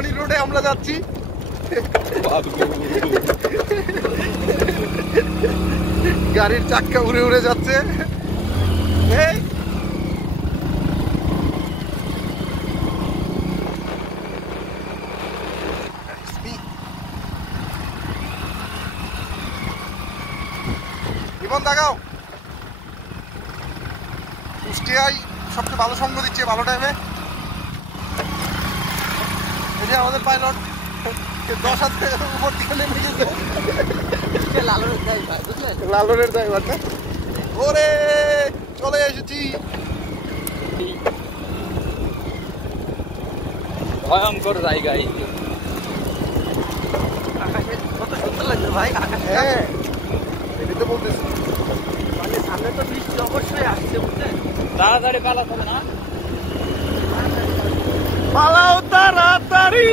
রাজবাড়ি রোডে আমরা যাচ্ছি। গাড়ির চাক্কা উড়ে উড়ে যাচ্ছে। জীবন দেখাও। কুষ্টিয়ায় সবচেয়ে ভালো সঙ্গ দিচ্ছে ভালো টাইমে। এই যে আমাদের পাইলট 10,000 উপর দিকে নেমে গেছে। লালনের ড্রাইভার না? ওরে চলে এসেছি। ভয়ঙ্কর জায়গায় কত সুন্দর লাগছে ভাই। হ্যাঁ এটাই তো বলতেছি। মানে সামনে তো বৃষ্টি অবশ্যই আসছে বুঝছেন। তাড়াতাড়ি পালাতে হবে না? পালাও তাড়াতাড়ি।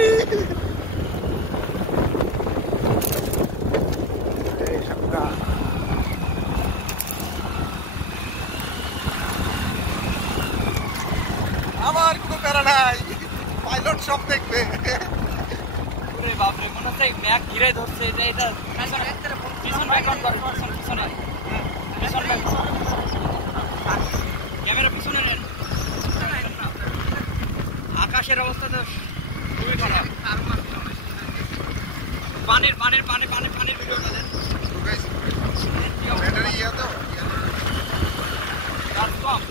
আমার কোনো প্যারা নাই, পাইলট সব দেখবে। ওরে বাপরে, মনে হচ্ছে ম্যাক ঘিরে ধরছে। এটা পিছন ব্যাকগ্রাউন্ড করে, পিছনে পিছন ক্যামেরা পিছনে নেন। আকাশের অবস্থা তো খুবই খারাপ। পানির ভিডিওটা দেন। ব্যাটারি ইয়া তো চার্জ কম।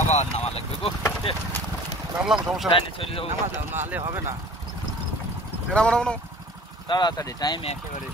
আবার নামা লাগবে গো। নামলাম, সমস্যা নাই। চলে যাবো। নাহলে হবে না। নামো নামো নামো। তাড়াতাড়ি টাইম একেবারে।